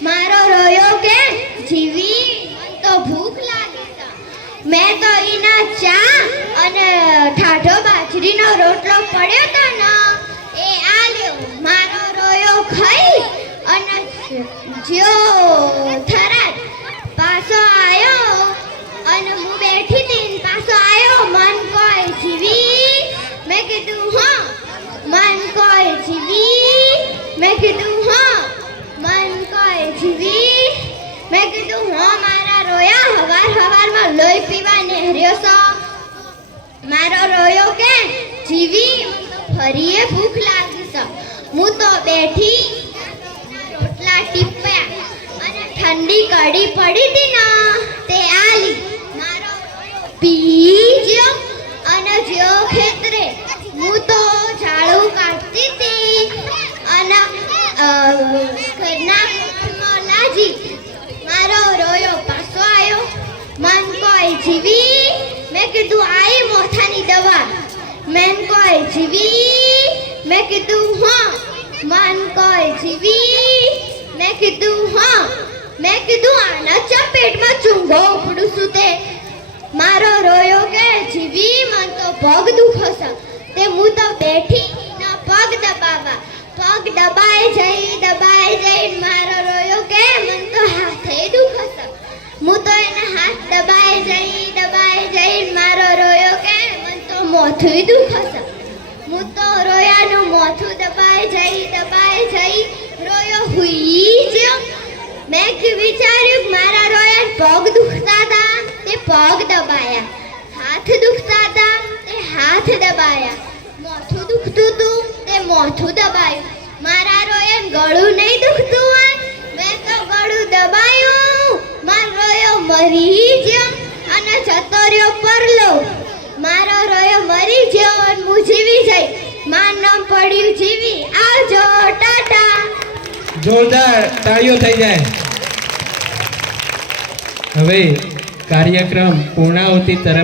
મારો રોયો કે, જીવી તો ભૂખ લાગી મેં તો એના ચા અને ઠાઠો બાજરીનો રોટલો પડ્યો તો ને, એ આ લ્યો મારો રોયો ખાઈ જ્યો થરાદ પાછો આવ્યો અને હું બેઠી હતી પાછો આવ્યો મન કોઈ જીવી. મેં કીધું, હા, મન કોઈ જીવી. મેં કીધું, હા, મન કોઈ જીવી. મેં કીધું, હા, મારા રોયા હવાર હવારમાં લોહી પીવા નેહર્યો છો. મારો રોયો કે જીવી? ફરીએ ભૂખ લાગી છે. હું તો બેઠી રોટલા ટીપ્યા અને ઠંડી કડી પડી હતી ને, તે આલી. મારો પી ગયો અને જ્યો ખેતરે. હું તો ઝાડુ કાઢતી હતી અને ઘરના કોઠમાં લાજી. મારો રોયો પાછો આવ્યો મન કોઈ જીવી? મેં કીધું આઈ મોથાની દવા. મેં કોઈ જીવી? મેં કીધું, હા. મન કોઈ જીવી? મેં કીધું, હા. મેં કીધું, આના ચપેટમાં પેટમાં ચૂંગો ઉપડું છું તે. મારો રોયો કે, જીવી, મન તો પગ દુખો છે. તે હું તો બેઠી ના પગ દબાવા પગ દબાઈ જઈ દબાઈ જઈ મારો રોયો કે, મન તો હાથે દુખો છે. હું તો એના હાથ દબાઈ જઈ દબાઈ જઈ મારો રોયો કે, મન તો મોથું દુખો છે. હું તો રોયાનું મોથું દબાઈ જઈ દબાઈ જઈ હુઈ ગયો મેં વિચાર્યું મારા રોયા પગ દુખતા હતા તે પગ દબાયા. હાથ દુખતા હતા તે હાથ દબાયા. મોથું દુખતું હતું તે મોથું દબાયું. મારા રોયા ગળું નહીં દુખતું મેં તો ગળું દબાયું. મારો મરી ગયો અને જતો રહ્યો પરલો. મારો રોયો મરી ગયો હું જીવી જઈ. મારું નામ પડ્યું જીવી. આવજો, ટાટા. જોરદાર તાળીઓ થઈ જાય. હવે કાર્યક્રમ પૂર્ણાહુતિ તરફ